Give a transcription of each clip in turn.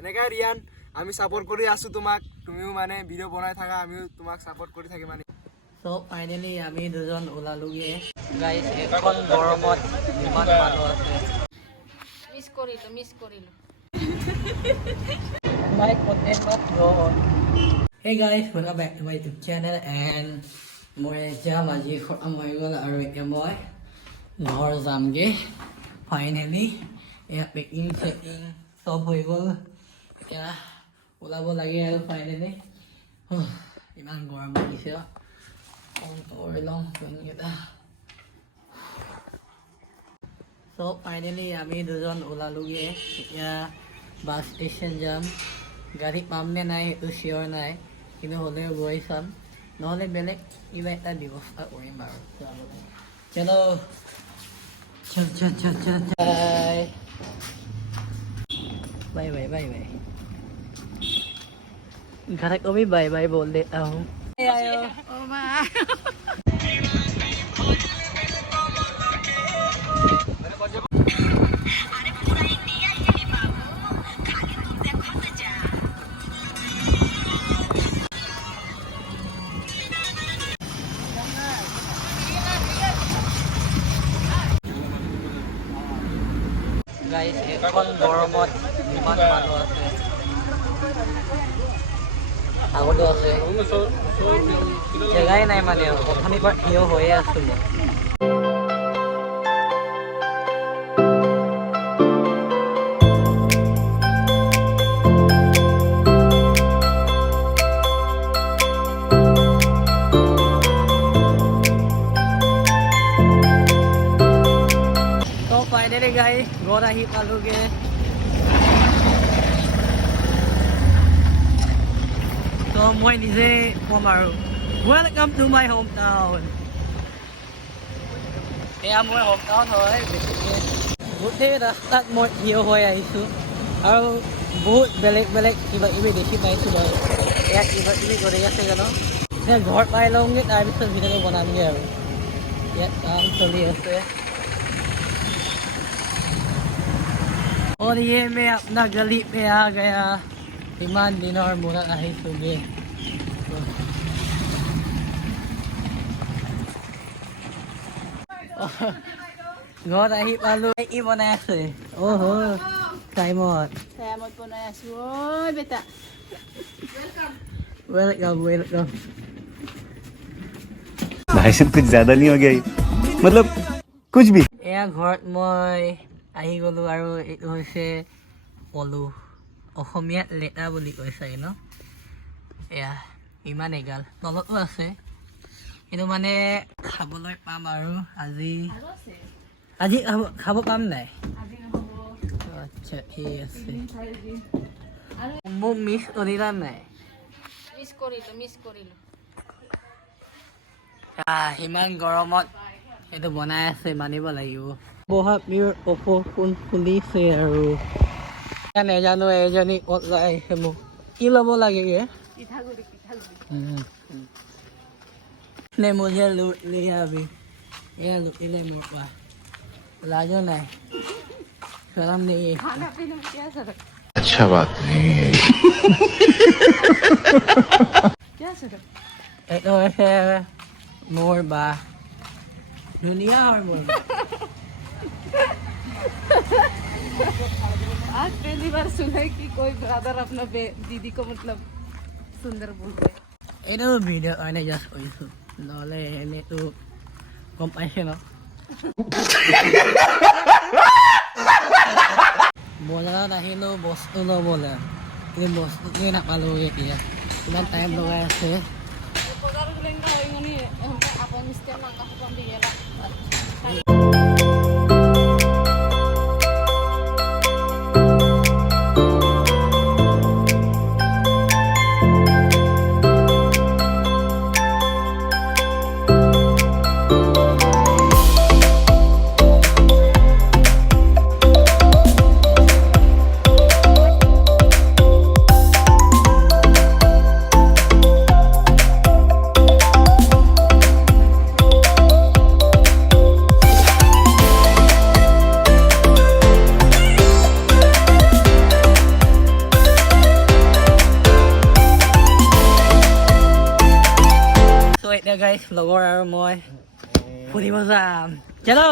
এনেকৈ ৰিয়ান আমি ছাপোৰ্ট কৰি আছোঁ তোমাক, তুমিও মানে ভিডিঅ' বনাই থাকা, আমিও তোমাক ছাপোৰ্ট কৰি থাকিম মানে। চ' ফাইনেলি আমি দুজন ওলালোগে গাইজ। এখন গৰমত ইমান মানুহ আছে। মিছ কৰিলোঁ My content not gone. Hey guys, welcome back to my YouTube channel and মই যাম আজি খতম হৈ গ'ল আৰু এতিয়া মই ঘৰ যামগে ফাইনেলি। এয়া পেকিং চেকিং চব হৈ গ'ল, এতিয়া ওলাব লাগে আৰু ফাইনেলি। ইমান গৰম লাগিছে, কৰি লওঁ পেনকেইটা। চ' ফাইনেলি আমি দুজন ওলালোগে, এতিয়া বাছ ষ্টেচন যাম। গাড়ী পাম নে নাই সেইটো চিয়ৰ নাই, কিন্তু হ'লেও গৈ চাম, নহ'লে বেলেগ কিবা এটা ব্যৱস্থা কৰিম আৰু যাবলৈ। চলো बाय बाय बाय बाय। घर को भी बाय बाय बोल देता हूँ। গাইজ এখন গৰমত ইমান মানুহ আছে, আগতো আছে, জেগাই নাই মানে অথনিৰ পৰা থিয় হৈয়ে আছোঁ মই। ফাইনেলি গাই ঘৰত আহি পালোগে। তো মই নিজে ক'ম আৰু welcome to my home town. এয়া মোৰ হোম টাউন হয়। বেছিকৈ গোটেই ৰাস্তাত মই থিয় হৈ আহিছোঁ আৰু বহুত বেলেগ বেলেগ কিবা কিবি দেখি পাইছোঁ বাৰু। এয়া কিবা কিবি কৰি আছে জানো, এতিয়া ঘৰ পাই লওঁগৈ, তাৰপিছত ভিডিঅ'টো বনামগৈ আৰু। ইয়াত কাম চলি আছে। और ये मैं अपना गली पे आ गया, इमान दिनों मुरा आही सुबह। घर आही पालो, কি বনাই আছে? ওহো টাইমত বনাই আছো। ঐ বেটা वेलकम वेलकम। भाई साहब कुछ ज्यादा नहीं हो गया ये? मतलब कुछ भी। এয়া ঘৰত মই আহি গ'লোঁ আৰু এইটো হৈছে পলু, অসমীয়াত লেটা বুলি কয় চাগে ন। এয়া ইমান এগাল তলতো আছে, কিন্তু মানে খাবলৈ পাম আৰু আজি খাব পাম নাই? আচ্ছা ঠিক আছে। মোক মিছ কৰিলা নাই? মিছ কৰিলোঁ ইমান গৰমত সেইটো বনাই আছে, মানিব লাগিব। বহাগীৰ কপৌ ফুল ফুলিছে আৰু নেজানো এজনী ক'ত লৈ আহিছে। মোক কি ল'ব লাগে? পিঠাগুড়ি নে মুझे लूट लिया अभी, ये लूटिले মোৰ পৰা। लाजो নাই, शर्म नहीं है। खाना पीना क्या सर? अच्छा बात नहीं है। क्या सर? এইটো হৈছে মোৰ বা, ধুনীয়া হয় মোৰ বা। आज पहली बार सुना कि कोई ब्रदर अपना दीदी को मतलब सुंदर बोल रहे। এইটো ভিডিঅ' কাৰণে জাষ্ট কৰিছোঁ, নহ'লে এনেইতো গম পাইছে ন। বজাৰত আহিলোঁ বস্তু ল'বলৈ, কিন্তু বস্তুটোৱে নাপালোঁ। এতিয়া কিমান টাইম লগাই আছে। Pagkaroon lang ka, yung ano eh, ako mister lang ako pang bigyan. এতিয়া গাইছ লগৰ আৰু মই ফুৰিব যাম চলো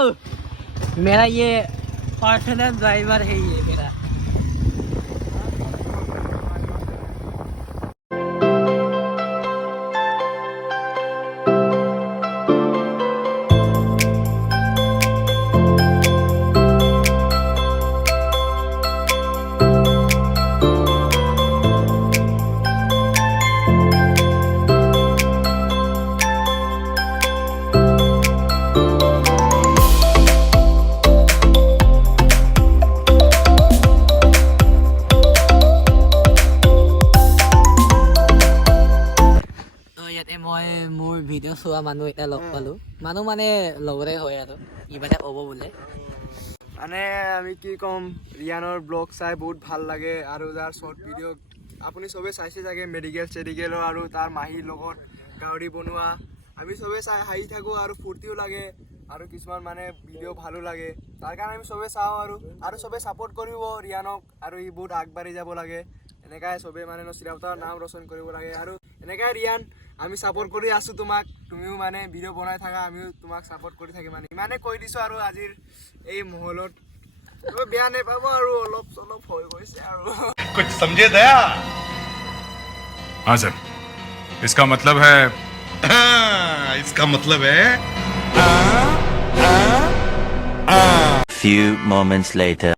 मेरा ये पर्सनल ड्राइवर है ये मेरा ইয়াতে মই মোৰ ভিডিঅ' চোৱা মানুহ এটা লগ পালোঁ মানুহ মানে লগৰে হয় আৰু ইবাৰে ক'ব বোলে মানে আমি কি ক'ম ৰিয়ানৰ ব্লগ চাই বহুত ভাল লাগে আৰু তাৰ শ্বৰ্ট ভিডিঅ' আপুনি চবেই চাইছে চাগে মেডিকেল চেডিকেলৰ আৰু তাৰ মাহীৰ লগত গাহৰি বনোৱা আমি চবেই চাই হাঁহি থাকোঁ আৰু ফূৰ্তিও লাগে আৰু কিছুমান মানে ভিডিঅ' ভালো লাগে তাৰ কাৰণে আমি চবেই চাওঁ আৰু চবেই ছাপোৰ্ট কৰিব ৰিয়ানক আৰু ই বহুত আগবাঢ়ি যাব লাগে এনেকাই চবেই মানে চিৰাউতাৰ নাম ৰচন কৰিব লাগে আৰু এনেকাই ৰিয়ান আমি ছাপোৰ্ট কৰি আছোঁ তোমাক তুমিও মানে ভিডিঅ' বনাই থাকা আমিও তোমাক ছাপোৰ্ট কৰি থাকিম মানে ইমানে কৈ দিছোঁ আৰু আজিৰ এই মহলত বেয়া নাপাব আৰু অলপ চলপ হৈ গৈছে আৰু कुछ समझे दया हाँ सर इसका मतलब है इसका मतलब है Few moments later.